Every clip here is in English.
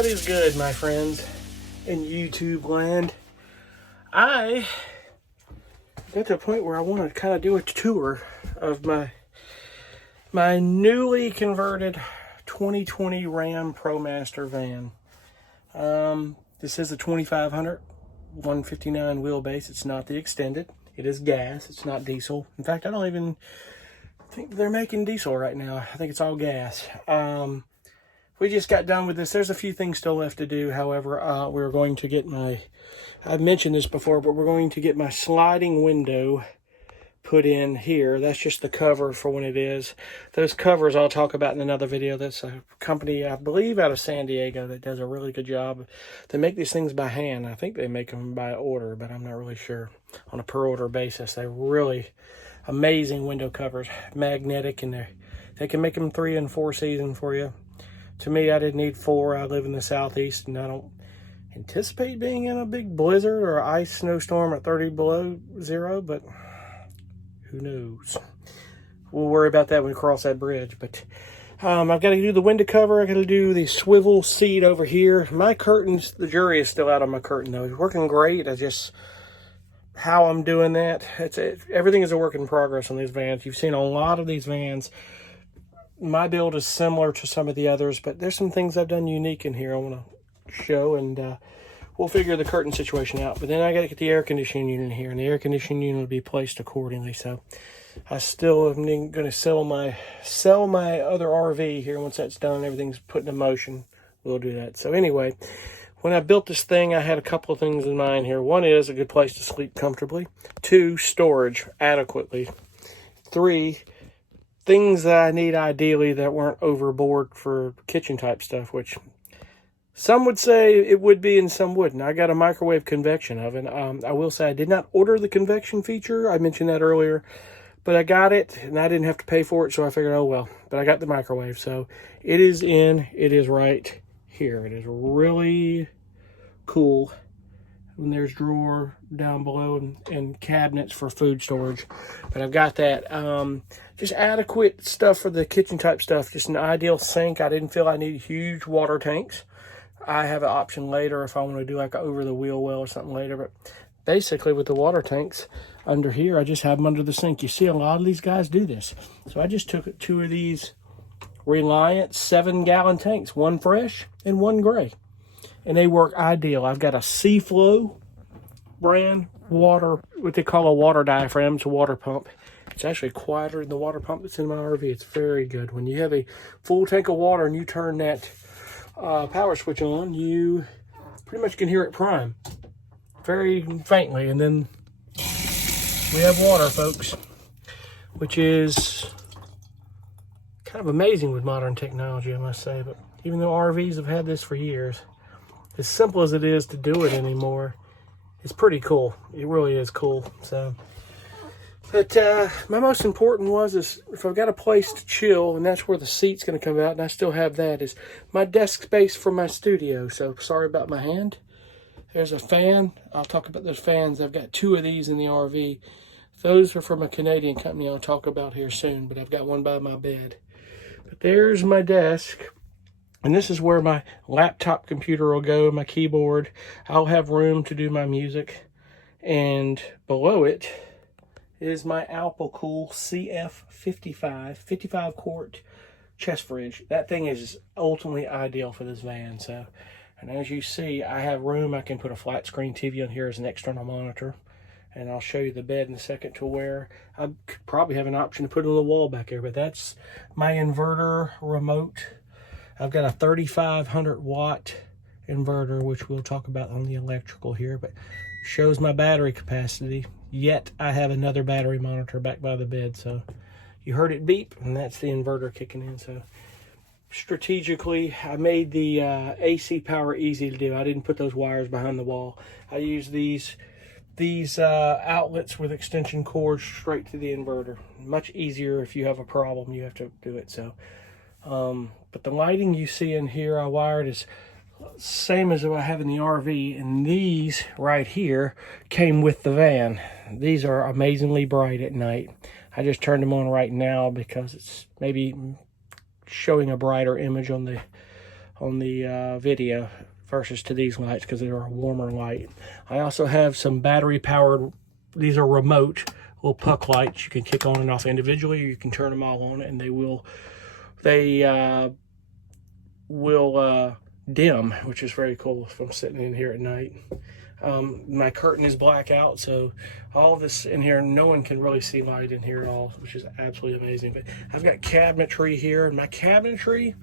What is good, my friends in YouTube land? I got to a point where I want to kind of do a tour of my newly converted 2020 Ram ProMaster van. This is a 2500 159 wheelbase. It's not the extended. It is gas. It's not diesel. In fact, I don't even think they're making diesel right now. I think it's all gas. We just got done with this. There's a few things still left to do. However, we're going to get I've mentioned this before, but we're going to get my sliding window put in here. That's just the cover for when it is. Those covers I'll talk about in another video. That's a company, I believe, out of San Diego that does a really good job. They make these things by hand. I think they make them by order, but I'm not really sure. On a per order basis, they're really amazing window covers. Magnetic, and they can make them 3 and 4 season for you. To me, I didn't need 4. I live in the southeast, and I don't anticipate being in a big blizzard or ice snowstorm at 30 below zero, but who knows? We'll worry about that when we cross that bridge. But I've got to do the window cover. I got to do the swivel seat over here. My curtains, the jury is still out on my curtain, though. It's working great. How I'm doing that, everything is a work in progress on these vans. You've seen a lot of these vans. My build is similar to some of the others, but there's some things I've done unique in here I want to show, and we'll figure the curtain situation out. But then I got to get the air conditioning unit here, and the air conditioning unit will be placed accordingly. So I still am going to sell my other RV here. Once that's done, everything's put in motion, we'll do that. So anyway, when I built this thing, I had a couple of things in mind here. One is a good place to sleep comfortably. 2, storage adequately. 3, things that I need ideally that weren't overboard for kitchen type stuff, which some would say it would be and some wouldn't. I got a microwave convection oven. I will say I did not order the convection feature. I mentioned that earlier, but I got it and I didn't have to pay for it, so I figured, oh well. But I got the microwave, so it is right here. It is really cool. And there's drawer down below and cabinets for food storage. But I've got that. Just adequate stuff for the kitchen type stuff. Just an ideal sink. I didn't feel I needed huge water tanks. I have an option later if I want to do like an over the wheel well or something later. But basically with the water tanks under here, I just have them under the sink. You see a lot of these guys do this. So I just took 2 of these Reliant 7-gallon tanks. 1 fresh and 1 gray. And they work ideal. I've got a Seaflow brand water, what they call a water diaphragm. It's a water pump. It's actually quieter than the water pump that's in my RV. It's very good. When you have a full tank of water and you turn that power switch on, you pretty much can hear it prime very faintly. And then we have water, folks, which is kind of amazing with modern technology, I must say. But even though RVs have had this for years, as simple as it is to do it anymore, it's pretty cool. It really is cool. So, but my most important is if I've got a place to chill, and that's where the seat's going to come out, and I still have that, is my desk space for my studio. So sorry about my hand. There's a fan. I'll talk about those fans. I've got 2 of these in the RV. Those are from a Canadian company I'll talk about here soon, but I've got one by my bed. But there's my desk. And this is where my laptop computer will go, my keyboard. I'll have room to do my music. And below it is my Alpacool CF55, 55 quart chest fridge. That thing is ultimately ideal for this van. So, and as you see, I have room. I can put a flat screen TV on here as an external monitor. And I'll show you the bed in a second to where I could probably have an option to put it on the wall back there. But that's my inverter remote. I've got a 3,500 watt inverter, which we'll talk about on the electrical here, but shows my battery capacity. Yet I have another battery monitor back by the bed. So you heard it beep, and that's the inverter kicking in. So strategically, I made the AC power easy to do. I didn't put those wires behind the wall. I use these outlets with extension cords straight to the inverter. Much easier if you have a problem, you have to do it. So but the lighting you see in here I wired is same as I have in the RV, and these right here came with the van. These are amazingly bright at night. I just turned them on right now because it's maybe showing a brighter image on on the video versus to these lights because they're a warmer light. I also have some battery powered, these are remote little puck lights you can kick on and off individually, or you can turn them all on and they will dim, which is very cool if I'm sitting in here at night. My curtain is black out, so all of this in here, no one can really see light in here at all, which is absolutely amazing. But I've got cabinetry here, and my cabinetry,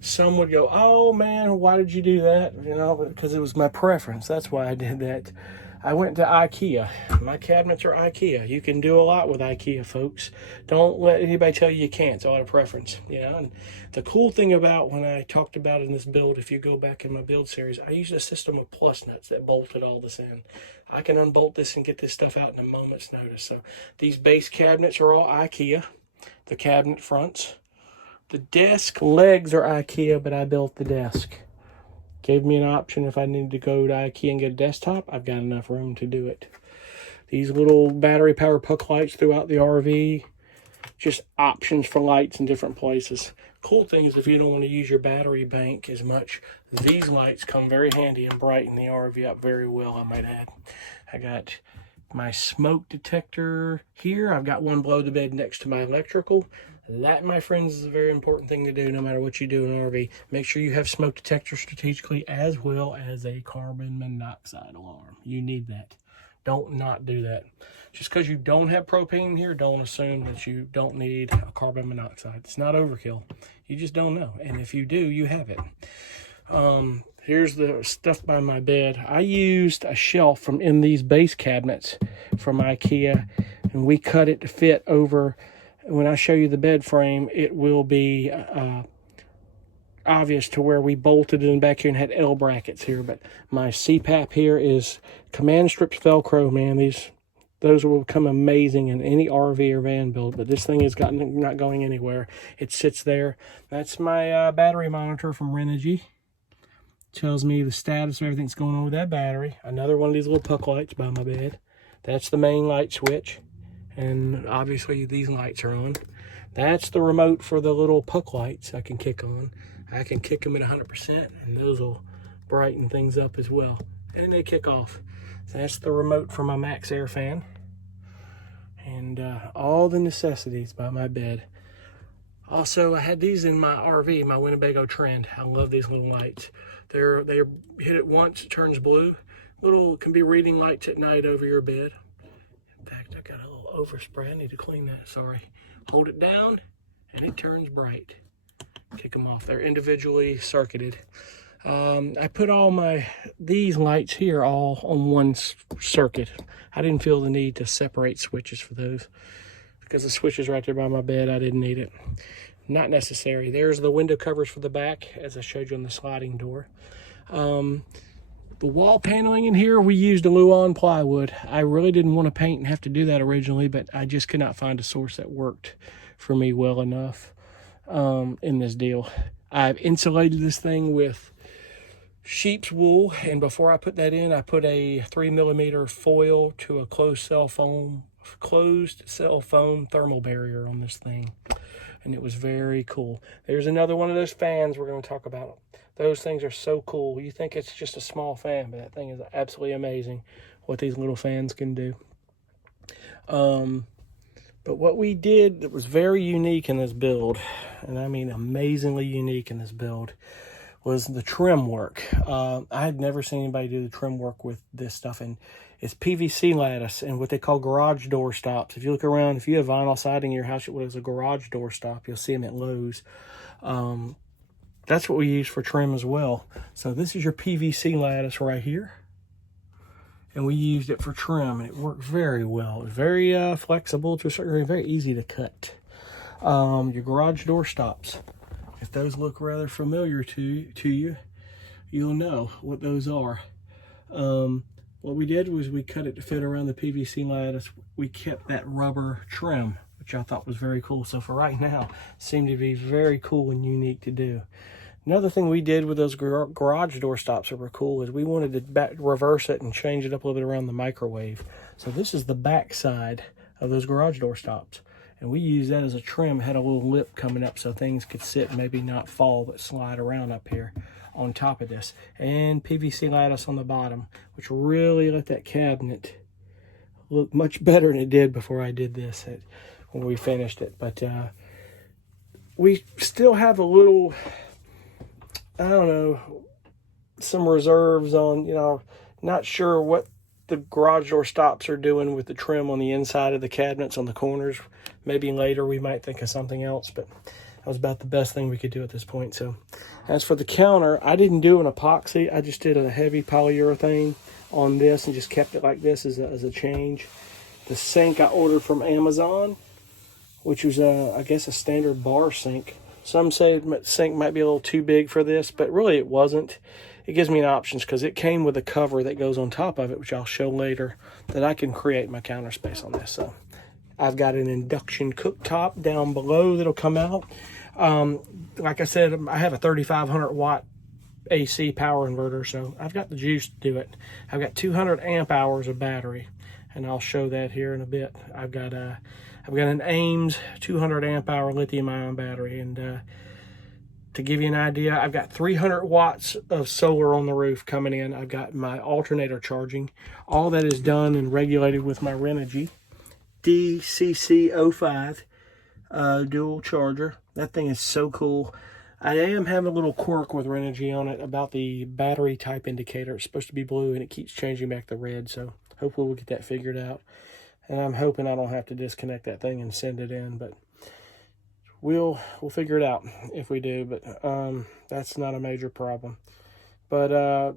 some would go, oh man, why did you do that? You know, because it was my preference. That's why I did that. I went to IKEA. My cabinets are IKEA. You can do a lot with IKEA, folks. Don't let anybody tell you you can't. It's all a preference, you know. And the cool thing about when I talked about in this build, if you go back in my build series, I used a system of plus nuts that bolted all this in. I can unbolt this and get this stuff out in a moment's notice. So these base cabinets are all IKEA. The cabinet fronts. The desk legs are IKEA, but I built the desk. Gave me an option if I needed to go to IKEA and get a desktop. I've got enough room to do it. These little battery powered puck lights throughout the RV. Just options for lights in different places. Cool thing is if you don't want to use your battery bank as much, these lights come very handy and brighten the RV up very well, I might add. I got my smoke detector here. I've got one below the bed next to my electrical. That, my friends, is a very important thing to do no matter what you do in an RV. Make sure you have smoke detectors strategically as well as a carbon monoxide alarm. You need that. Don't not do that. Just because you don't have propane here, don't assume that you don't need a carbon monoxide. It's not overkill. You just don't know. And if you do, you have it. Here's the stuff by my bed. I used a shelf from in these base cabinets from IKEA, and we cut it to fit over. When I show you the bed frame, it will be obvious to where we bolted it in back here and had L brackets here. But my CPAP here is Command Strips Velcro, man. Those will become amazing in any RV or van build. But this thing is not going anywhere. It sits there. That's my battery monitor from Renogy. Tells me the status of everything that's going on with that battery. Another one of these little puck lights by my bed. That's the main light switch. And obviously these lights are on. That's the remote for the little puck lights I can kick on. I can kick them at 100% and those will brighten things up as well. And they kick off. So that's the remote for my Max Air fan. And all the necessities by my bed. Also, I had these in my RV, my Winnebago Trend. I love these little lights. They're hit it once, it turns blue. Can be reading lights at night over your bed. In fact, I got a little overspray. I need to clean that, sorry. Hold it down and it turns bright. Kick them off. They're individually circuited. I put all these lights here all on one circuit. I didn't feel the need to separate switches for those because the switch is right there by my bed. I didn't need it. Not necessary. There's the window covers for the back, as I showed you on the sliding door. The wall paneling in here, we used a Luan plywood. I really didn't want to paint and have to do that originally, but I just could not find a source that worked for me well enough in this deal. I've insulated this thing with sheep's wool, and before I put that in, I put a 3mm foil to a closed cell foam thermal barrier on this thing, and it was very cool. There's another one of those fans we're going to talk about. Those things are so cool. You think it's just a small fan, but that thing is absolutely amazing what these little fans can do. But what we did that was very unique in this build, and I mean amazingly unique in this build, was the trim work. I had never seen anybody do the trim work with this stuff, and it's PVC lattice and what they call garage door stops. If you look around, if you have vinyl siding in your house, it was a garage door stop. You'll see them at Lowe's. That's what we use for trim as well. So this is your PVC lattice right here. And we used it for trim, and it worked very well. It was very flexible to a certain degree, very easy to cut. Your garage door stops. If those look rather familiar to you, you'll know what those are. What we did was we cut it to fit around the PVC lattice. We kept that rubber trim, which I thought was very cool. So for right now, it seemed to be very cool and unique to do. Another thing we did with those garage door stops that were cool is we wanted to reverse it and change it up a little bit around the microwave. So this is the back side of those garage door stops. And we used that as a trim. It had a little lip coming up so things could sit and maybe not fall, but slide around up here. on top of this, and PVC lattice on the bottom, which really let that cabinet look much better than it did before I did this when we finished it. But we still have a little, I don't know, some reserves on, you know, not sure what the garage door stops are doing with the trim on the inside of the cabinets on the corners. Maybe later we might think of something else, but that was about the best thing we could do at this point. So as for the counter, I didn't do an epoxy. I just did a heavy polyurethane on this and just kept it like this as a change. The sink I ordered from Amazon, which was, I guess, a standard bar sink. Some say the sink might be a little too big for this, but really it wasn't. It gives me an options because it came with a cover that goes on top of it, which I'll show later, that I can create my counter space on this. So I've got an induction cooktop down below that'll come out. Like I said, I have a 3,500 watt AC power inverter, so I've got the juice to do it. I've got 200 amp hours of battery, and I'll show that here in a bit. I've got an Ames 200 amp hour lithium ion battery, and to give you an idea, I've got 300 watts of solar on the roof coming in. I've got my alternator charging. All that is done and regulated with my Renogy DCC05 dual charger. That thing is so cool. I am having a little quirk with Renogy on it about the battery type indicator. It's supposed to be blue and it keeps changing back to red, so hopefully we'll get that figured out. And I'm hoping I don't have to disconnect that thing and send it in, but we'll figure it out if we do. But that's not a major problem. But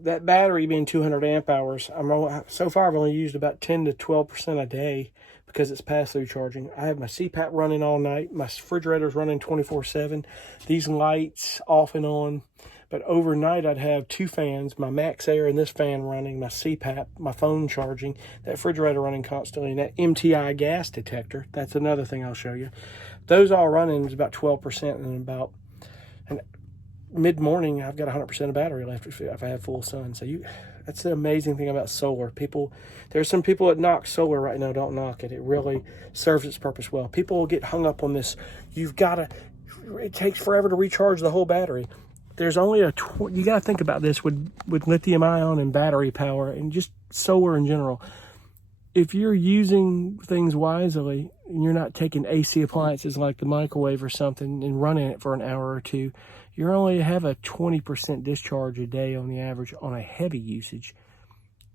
that battery being 200 amp hours, so far I've only used about 10 to 12% a day because it's pass-through charging. I have my CPAP running all night. My refrigerator's running 24/7. These lights off and on. But overnight I'd have two fans, my Max Air and this fan running, my CPAP, my phone charging, that refrigerator running constantly, and that MTI gas detector. That's another thing I'll show you. Those all running is about 12%, and about mid-morning I've got 100% of battery left if I have full sun. So that's the amazing thing about solar. There's some people that knock solar right now. Don't knock it. It really serves its purpose well. People will get hung up on this. It takes forever to recharge the whole battery. There's only you got to think about this with lithium ion and battery power and just solar in general. If you're using things wisely and you're not taking AC appliances like the microwave or something and running it for an hour or two, you only have a 20% discharge a day on the average on a heavy usage,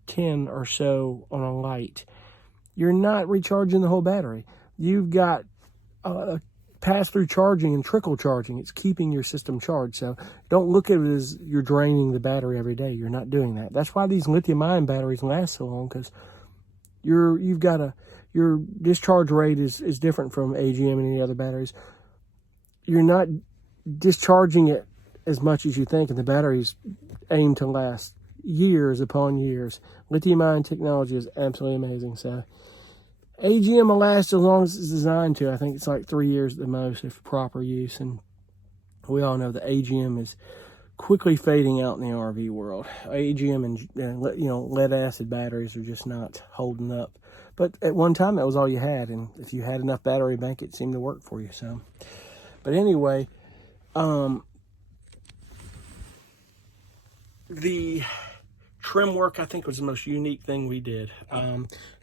10 or so on a light. You're not recharging the whole battery. You've got pass-through charging and trickle charging. It's keeping your system charged. So don't look at it as you're draining the battery every day. You're not doing that. That's why these lithium-ion batteries last so long, because your discharge rate is different from AGM and any other batteries. You're not discharging it as much as you think, and the batteries aim to last years upon years. Lithium-ion technology is absolutely amazing. So AGM will last as long as it's designed to. I think it's like 3 years at the most if proper use. And we all know that AGM is quickly fading out in the RV world. AGM and lead acid batteries are just not holding up. But at one time that was all you had, and if you had enough battery bank, it seemed to work for you. So, but anyway, the trim work I think was the most unique thing we did.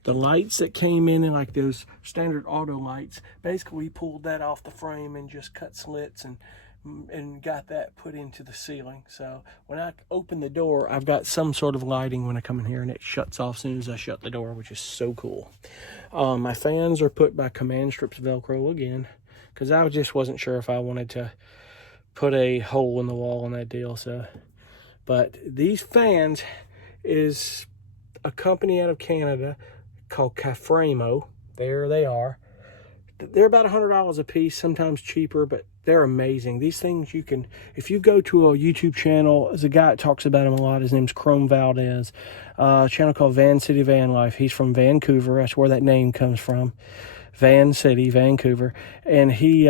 The lights that came in like those standard auto lights, basically we pulled that off the frame and just cut slits and got that put into the ceiling. So when I open the door, I've got some sort of lighting when I come in here, and it shuts off as soon as I shut the door, which is so cool. My fans are put by Command Strips Velcro again, because I just wasn't sure if I wanted to put a hole in the wall on that deal. So, but these fans is a company out of Canada called Caframo. There they are. They're about $100 a piece, sometimes cheaper, but they're amazing. These things you can, if you go to a YouTube channel, there's a guy that talks about them a lot. His name's Chrome Valdez. A channel called Van City Van Life. He's from Vancouver. That's where that name comes from. Van City, Vancouver. And he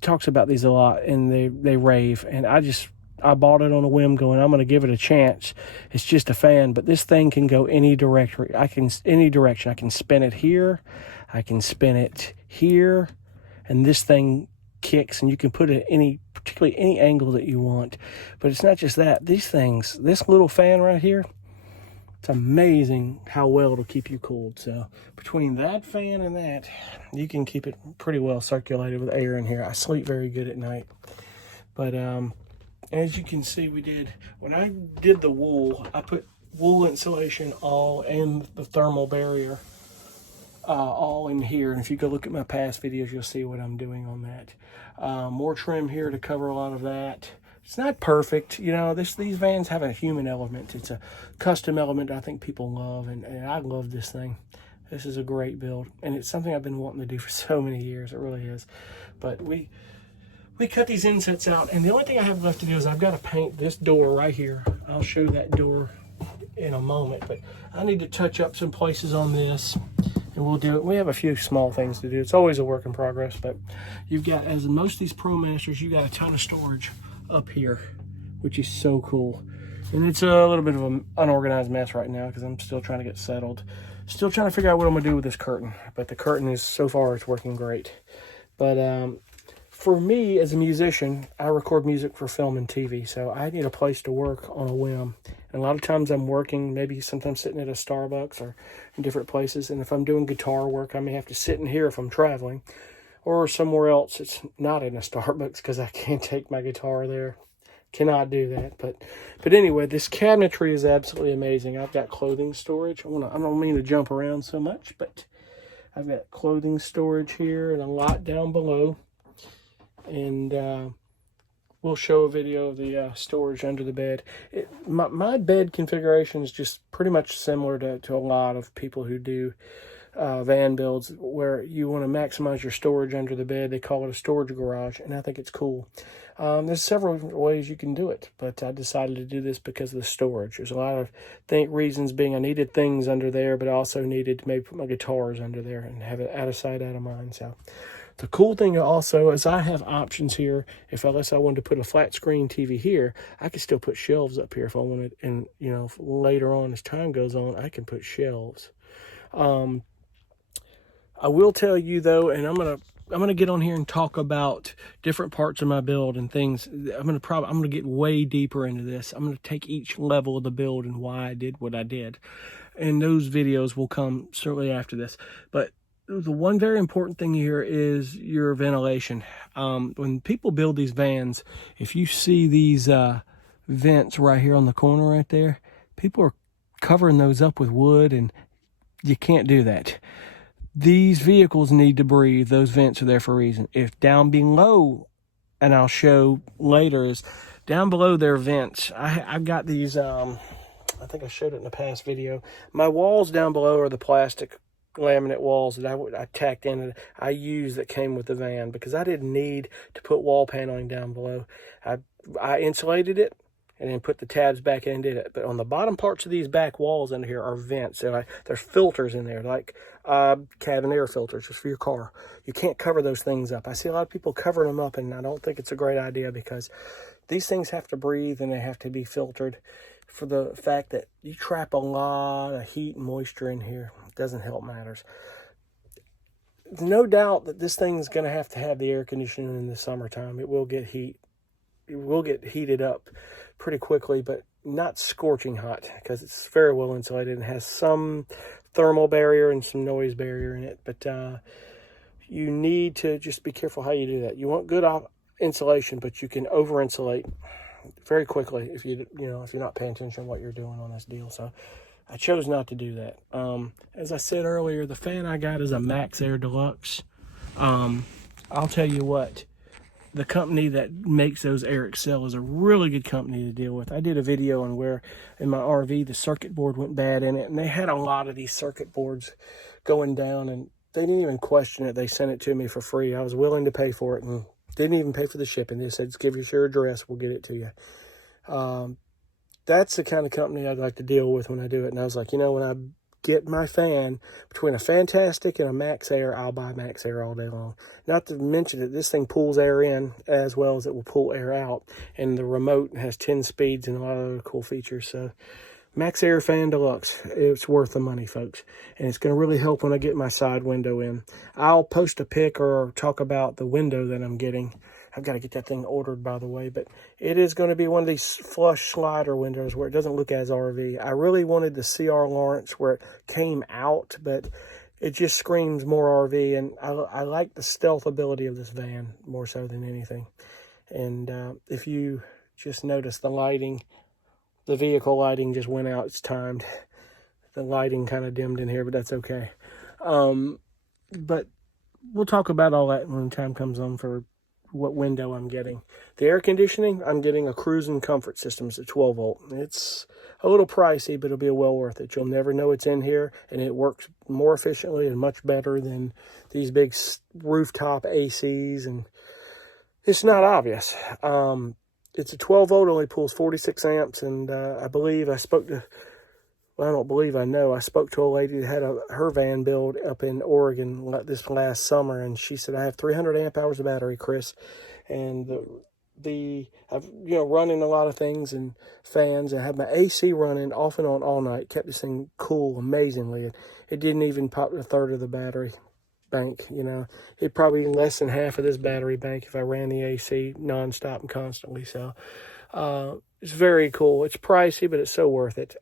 talks about these a lot, and they rave. And I bought it on a whim going, I'm going to give it a chance. It's just a fan, but this thing can go any direction. I can spin it here. I can spin it here. And this thing kicks, and you can put it at particularly any angle that you want. But it's not just that. These things, this little fan right here, it's amazing how well it'll keep you cooled. So between that fan and that, you can keep it pretty well circulated with air in here. I sleep very good at night. But as you can see, when I did the wool, I put wool insulation all and the thermal barrier all in here. And if you go look at my past videos, you'll see what I'm doing on that. More trim here to cover a lot of that. It's not perfect, you know. These vans have a human element. It's a custom element I think people love, and I love this thing. This is a great build, and it's something I've been wanting to do for so many years. It really is. But we cut these insets out, and the only thing I have left to do is I've got to paint this door right here. I'll show that door in a moment, but I need to touch up some places on this, and we'll do it. We have a few small things to do. It's always a work in progress, but you've got, as in most of these ProMasters, you got a ton of storage up here, which is so cool. And it's a little bit of an unorganized mess right now because I'm still trying to get settled. Still trying to figure out what I'm gonna do with this curtain, but the curtain is, so far, it's working great. But for me as a musician, I record music for film and TV, so I need a place to work on a whim. And a lot of times I'm working, maybe sometimes sitting at a Starbucks or in different places. And if I'm doing guitar work, I may have to sit in here if I'm traveling, or somewhere else. It's not in a Starbucks because I can't take my guitar there. Cannot do that. But anyway, this cabinetry is absolutely amazing. I've got clothing storage. I don't mean to jump around so much, but I've got clothing storage here and a lot down below. And we'll show a video of the storage under the bed. My bed configuration is just pretty much similar to a lot of people who do van builds, where you want to maximize your storage under the bed. They call it a storage garage, and I think it's cool. There's several ways you can do it, but I decided to do this because of the storage. There's a lot of reasons being I needed things under there, but I also needed to maybe put my guitars under there and have it out of sight, out of mind. So the cool thing also is I have options here. Unless I wanted to put a flat screen TV here, I could still put shelves up here if I wanted. And, you know, later on as time goes on, I can put shelves. I will tell you though, and I'm gonna get on here and talk about different parts of my build and things. I'm gonna get way deeper into this. I'm gonna take each level of the build and why I did what I did, and those videos will come certainly after this. But the one very important thing here is your ventilation. When people build these vans, if you see these vents right here on the corner right there, people are covering those up with wood, and you can't do that. These vehicles need to breathe. Those vents are there for a reason. If down below, and I'll show later, is down below their vents, I've got these, I think I showed it in the past video. My walls down below are the plastic laminate walls that I tacked in and I used that came with the van because I didn't need to put wall paneling down below. I insulated it and then put the tabs back in and did it. But on the bottom parts of these back walls under here are vents. There's filters in there, like cabin air filters just for your car. You can't cover those things up. I see a lot of people covering them up, and I don't think it's a great idea because these things have to breathe and they have to be filtered for the fact that you trap a lot of heat and moisture in here. It doesn't help matters. No doubt that this thing is going to have the air conditioning in the summertime. It will get heat. It will get heated up pretty quickly, but not scorching hot because it's very well insulated and has some thermal barrier and some noise barrier in it. But you need to just be careful how you do that. You want good insulation, but you can over insulate very quickly if you're not paying attention to what you're doing on this deal. So I chose not to do that. As I said earlier, the fan I got is a Max Air Deluxe. I'll tell you what, the company that makes those Air Excel is a really good company to deal with. I did a video on where in my RV the circuit board went bad in it, and they had a lot of these circuit boards going down, and they didn't even question it. They sent it to me for free. I was willing to pay for it and didn't even pay for the shipping. They said, just give us your address, we'll get it to you. That's the kind of company I'd like to deal with when I do it. And I was like, when I get my fan between a Fantastic and a Max Air, I'll buy Max Air all day long. Not to mention that this thing pulls air in as well as it will pull air out, and the remote has 10 speeds and a lot of other cool features. So Max Air Fan Deluxe. It's worth the money, folks. And it's going to really help when I get my side window in. I'll post a pic or talk about the window that I'm getting. I've got to get that thing ordered, by the way. But it is going to be one of these flush slider windows where it doesn't look as RV. I really wanted the CR Lawrence where it came out, but it just screams more RV. And I like the stealth ability of this van more so than anything. And if you just notice the lighting, the vehicle lighting just went out. It's timed. The lighting kind of dimmed in here, but that's okay. But we'll talk about all that when time comes on for what window I'm getting. The air conditioning, I'm getting a Cruising Comfort system. It's a 12 volt. It's a little pricey, but it'll be well worth it. You'll never know it's in here, and it works more efficiently and much better than these big rooftop ACs, and it's not obvious. It's a 12 volt, only pulls 46 amps, and I believe I spoke to, well, I don't believe I know, I spoke to a lady that had her van build up in Oregon this last summer, and she said, I have 300 amp hours of battery, Chris, and I've, running a lot of things and fans, and have my AC running off and on all night, kept this thing cool amazingly, and it didn't even pop a third of the battery bank. It probably less than half of this battery bank if I ran the AC nonstop and constantly. So it's very cool. It's pricey, but it's so worth it.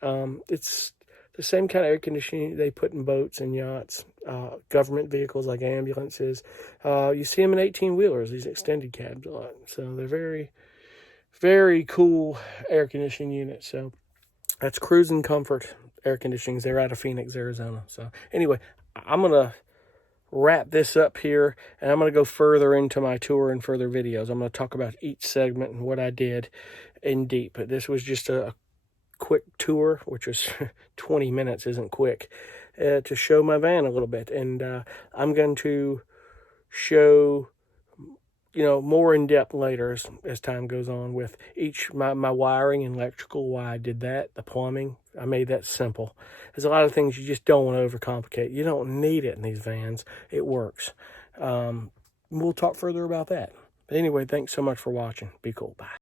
It's the same kind of air conditioning they put in boats and yachts, government vehicles like ambulances. You see them in 18-wheelers, these extended cabs a lot. So they're very, very cool air conditioning units. So that's Cruising Comfort air conditioning. They're out of Phoenix, Arizona. So anyway, I'm going to wrap this up here, and I'm going to go further into my tour and further videos. I'm going to talk about each segment and what I did in deep. But this was just a quick tour, which was 20 minutes, isn't quick, to show my van a little bit. And I'm going to show more in depth later as time goes on with each my wiring and electrical, why I did that, the plumbing. I made that simple. There's a lot of things you just don't want to overcomplicate. You don't need it in these vans. It works. We'll talk further about that. But anyway, thanks so much for watching. Be cool. Bye.